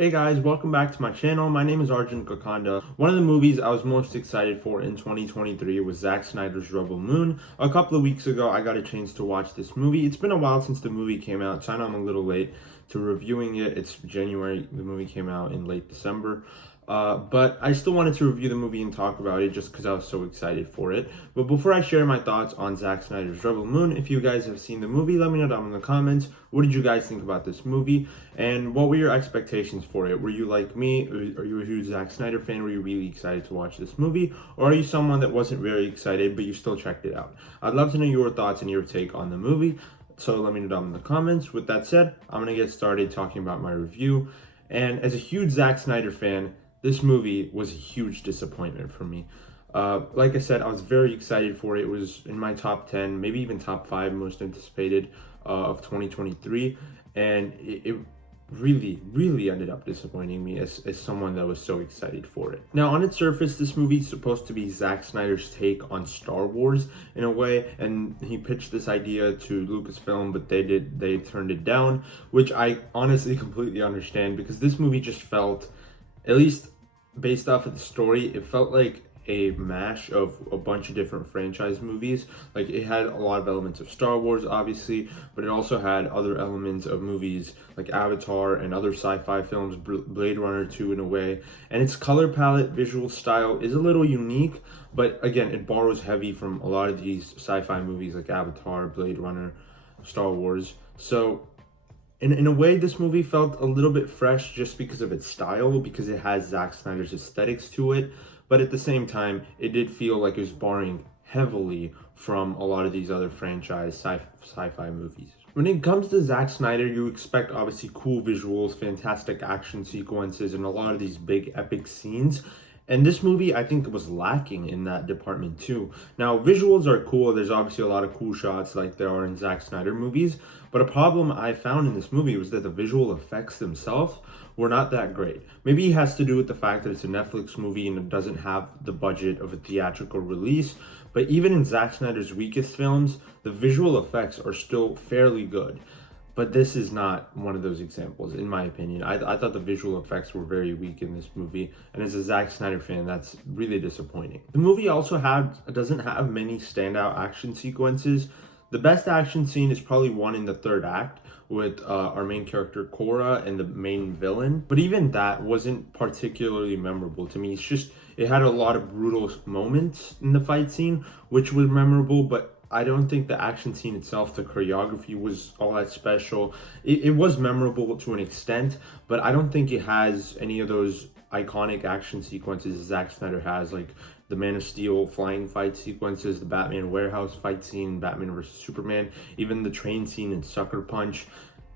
Hey guys, welcome back to my channel. My name is Arjun Kakanda. One of the movies I was most excited for in 2023 was Zack Snyder's Rebel Moon. A couple of weeks ago, I got a chance to watch this movie. It's been a while since the movie came out, so I know I'm a little late to reviewing it. It's January. The movie came out in late December. But I still wanted to review the movie and talk about it just because I was so excited for it. But before I share my thoughts on Zack Snyder's Rebel Moon, if you guys have seen the movie, let me know down in the comments. What did you guys think about this movie? And what were your expectations for it? Were you like me? Are you a huge Zack Snyder fan? Were you really excited to watch this movie? Or are you someone that wasn't very excited, but you still checked it out? I'd love to know your thoughts and your take on the movie. So let me know down in the comments. With that said, I'm going to get started talking about my review. And as a huge Zack Snyder fan, this movie was a huge disappointment for me. Like I said, I was very excited for it. It was in my top 10, maybe even top 5 most anticipated of 2023. And it really ended up disappointing me as someone that was so excited for it. Now, on its surface, this movie is supposed to be Zack Snyder's take on Star Wars in a way, and he pitched this idea to Lucasfilm, but they turned it down, which I honestly completely understand because this movie just felt, at least based off of the story, it felt like a mash of a bunch of different franchise movies. Like, it had a lot of elements of Star Wars, obviously, but it also had other elements of movies like Avatar and other sci-fi films, Blade Runner 2 in a way. And its color palette, visual style is a little unique, but again, it borrows heavy from a lot of these sci-fi movies like Avatar, Blade Runner, Star Wars. So in a way, this movie felt a little bit fresh just because of its style, because it has Zack Snyder's aesthetics to it. But at the same time, it did feel like it was borrowing heavily from a lot of these other franchise sci-fi movies. When it comes to Zack Snyder, you expect obviously cool visuals, fantastic action sequences, and a lot of these big epic scenes. And this movie, I think, was lacking in that department too. Now, visuals are cool. There's obviously a lot of cool shots like there are in Zack Snyder movies. But a problem I found in this movie was that the visual effects themselves were not that great. Maybe it has to do with the fact that it's a Netflix movie and it doesn't have the budget of a theatrical release. But even in Zack Snyder's weakest films, the visual effects are still fairly good. But this is not one of those examples, in my opinion. I thought the visual effects were very weak in this movie, and as a Zack Snyder fan, that's really disappointing. The movie also doesn't have many standout action sequences. The best action scene is probably one in the third act with our main character Cora and the main villain. But even that wasn't particularly memorable to me. It had a lot of brutal moments in the fight scene, which was memorable, but I don't think the action scene itself, the choreography was all that special. It was memorable to an extent, but I don't think it has any of those iconic action sequences Zack Snyder has, like the Man of Steel flying fight sequences, the Batman warehouse fight scene, Batman vs. Superman, even the train scene in Sucker Punch,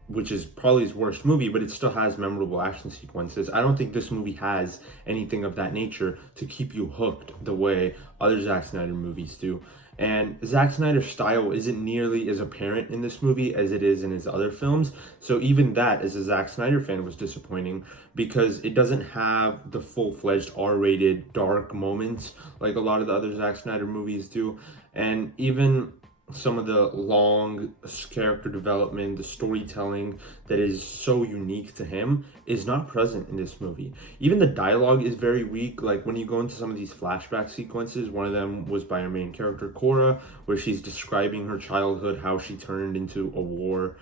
which is probably his worst movie, but it still has memorable action sequences. I don't think this movie has anything of that nature to keep you hooked the way other Zack Snyder movies do. And Zack Snyder's style isn't nearly as apparent in this movie as it is in his other films. So even that, as a Zack Snyder fan, was disappointing because it doesn't have the full-fledged R-rated dark moments like a lot of the other Zack Snyder movies do. And even some of the long character development, the storytelling that is so unique to him is not present in this movie. Even the dialogue is very weak. Like when you go into some of these flashback sequences, one of them was by our main character Cora, where she's describing her childhood, how she turned into a war,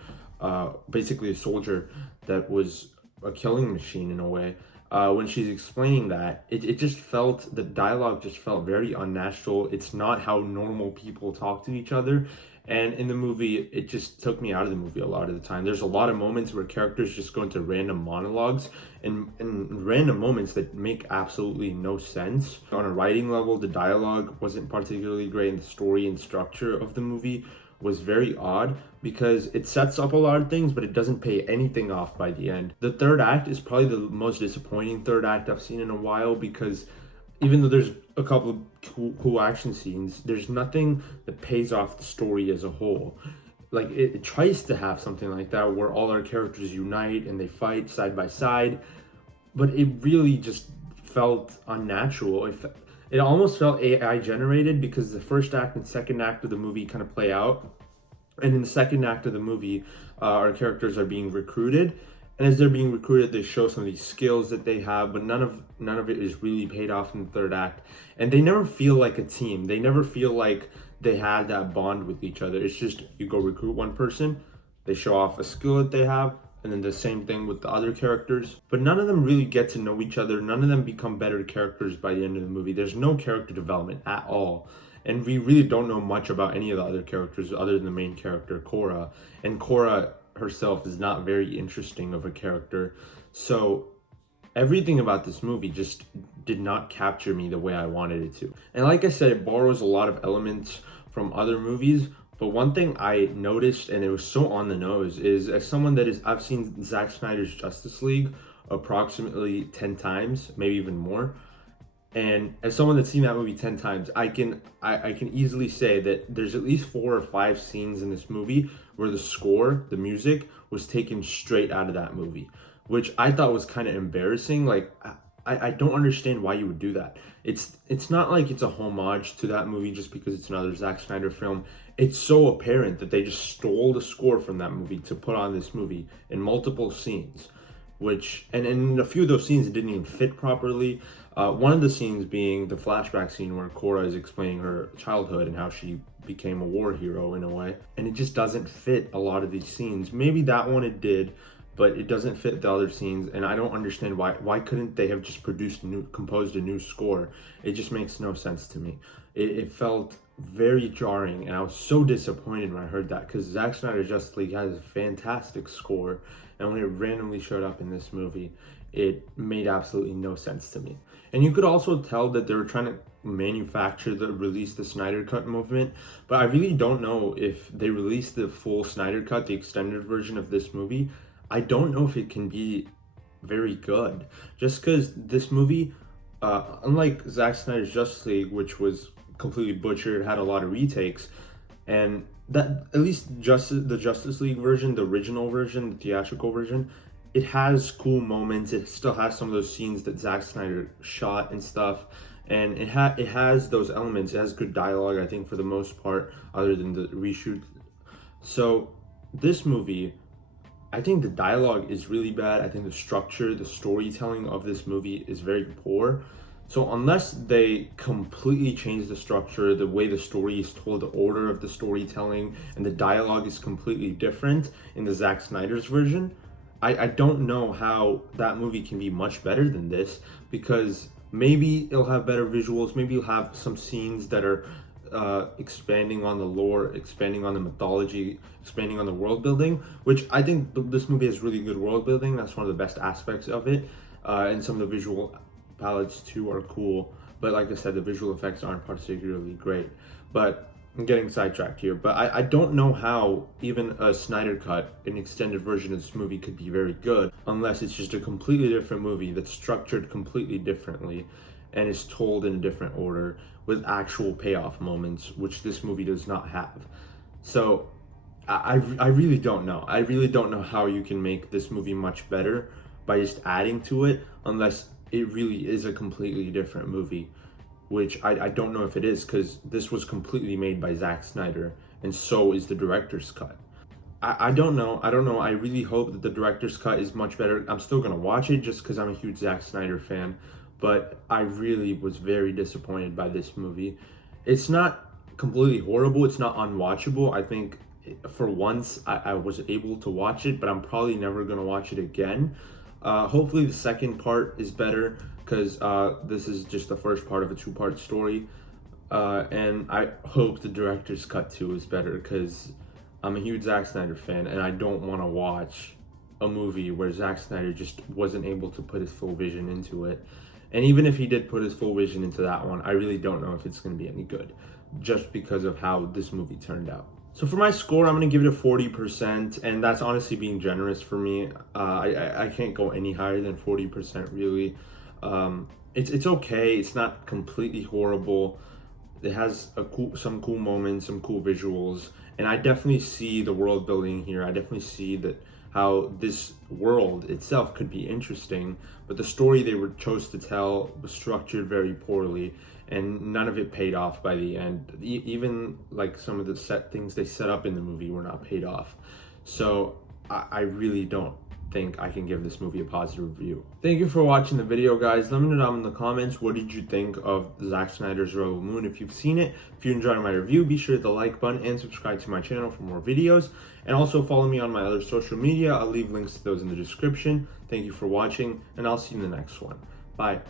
basically a soldier that was a killing machine in a way. When she's explaining that, it just felt, the dialogue just felt very unnatural. It's not how normal people talk to each other. And in the movie, it just took me out of the movie a lot of the time. There's a lot of moments where characters just go into random monologues and random moments that make absolutely no sense. On a writing level, the dialogue wasn't particularly great, and the story and structure of the movie was very odd because it sets up a lot of things, but it doesn't pay anything off by the end. The third act is probably the most disappointing third act I've seen in a while because even though there's a couple of cool action scenes, there's nothing that pays off the story as a whole. Like it tries to have something like that where all our characters unite and they fight side by side, but it really just felt unnatural. It almost felt AI generated because the first act and second act of the movie kind of play out. And in the second act of the movie, our characters are being recruited. And as they're being recruited, they show some of these skills that they have, but none of it is really paid off in the third act. And they never feel like a team. They never feel like they had that bond with each other. It's just you go recruit one person, they show off a skill that they have, and then the same thing with the other characters. But none of them really get to know each other. None of them become better characters by the end of the movie. There's no character development at all. And we really don't know much about any of the other characters other than the main character, Cora. And Cora herself is not very interesting of a character. So everything about this movie just did not capture me the way I wanted it to. And like I said, it borrows a lot of elements from other movies. But one thing I noticed, and it was so on the nose, is as someone that is, I've seen Zack Snyder's Justice League approximately 10 times, maybe even more. And as someone that's seen that movie 10 times, I can easily say that there's at least 4 or 5 scenes in this movie where the score, the music, was taken straight out of that movie, which I thought was kind of embarrassing. Like, I don't understand why you would do that. It's not like it's a homage to that movie just because it's another Zack Snyder film. It's so apparent that they just stole the score from that movie to put on this movie in multiple scenes, which, and in a few of those scenes, it didn't even fit properly. One of the scenes being the flashback scene where Cora is explaining her childhood and how she became a war hero in a way. And it just doesn't fit a lot of these scenes. Maybe that one it did, but it doesn't fit the other scenes. And I don't understand why couldn't they have just composed a new score? It just makes no sense to me. It felt very jarring, and I was so disappointed when I heard that, because Zack Snyder's Justice League has a fantastic score, and when it randomly showed up in this movie, it made absolutely no sense to me. And you could also tell that they were trying to manufacture release the Snyder Cut movement, but I really don't know if they release the full Snyder Cut, the extended version of this movie. I don't know if it can be very good, just because this movie, unlike Zack Snyder's Justice League, which was completely butchered, had a lot of retakes, and that at least the Justice League version, the original version, the theatrical version, it has cool moments. It still has some of those scenes that Zack Snyder shot and stuff, and it has those elements. It has good dialogue, I think, for the most part, other than the reshoot. So this movie, I think the dialogue is really bad. I think the structure, the storytelling of this movie is very poor. So unless they completely change the structure, the way the story is told, the order of the storytelling, and the dialogue is completely different in the Zack Snyder's version, I don't know how that movie can be much better than this, because maybe it'll have better visuals, maybe you'll have some scenes that are expanding on the lore, expanding on the mythology, expanding on the world building, which I think this movie has really good world building. That's one of the best aspects of it, and some of the visual palettes too are cool, but like I said, the visual effects aren't particularly great. But I'm getting sidetracked here, but I don't know how even a Snyder Cut, an extended version of this movie, could be very good unless it's just a completely different movie that's structured completely differently and is told in a different order with actual payoff moments, which this movie does not have. So I really don't know. I really don't know how you can make this movie much better by just adding to it, unless it really is a completely different movie, which I don't know if it is, because this was completely made by Zack Snyder, and so is the director's cut. I don't know. I really hope that the director's cut is much better. I'm still gonna watch it just because I'm a huge Zack Snyder fan, but I really was very disappointed by this movie. It's not completely horrible. It's not unwatchable. I think for once I was able to watch it, but I'm probably never gonna watch it again. Hopefully the second part is better, because this is just the first part of a 2-part story, and I hope the director's cut too is better, because I'm a huge Zack Snyder fan, and I don't want to watch a movie where Zack Snyder just wasn't able to put his full vision into it. And even if he did put his full vision into that one, I really don't know if it's going to be any good, just because of how this movie turned out. So for my score, I'm going to give it a 40%, and that's honestly being generous for me. I can't go any higher than 40%, really. It's okay. It's not completely horrible. It has some cool moments, some cool visuals, and I definitely see the world building here. I definitely see that how this world itself could be interesting, but the story they chose to tell was structured very poorly, and none of it paid off by the end. Even like some of the things they set up in the movie were not paid off. So I really don't think I can give this movie a positive review. Thank you for watching the video, guys. Let me know down in the comments, what did you think of Zack Snyder's Rebel Moon? If you've seen it, if you enjoyed my review, be sure to hit the like button and subscribe to my channel for more videos. And also follow me on my other social media. I'll leave links to those in the description. Thank you for watching, and I'll see you in the next one. Bye.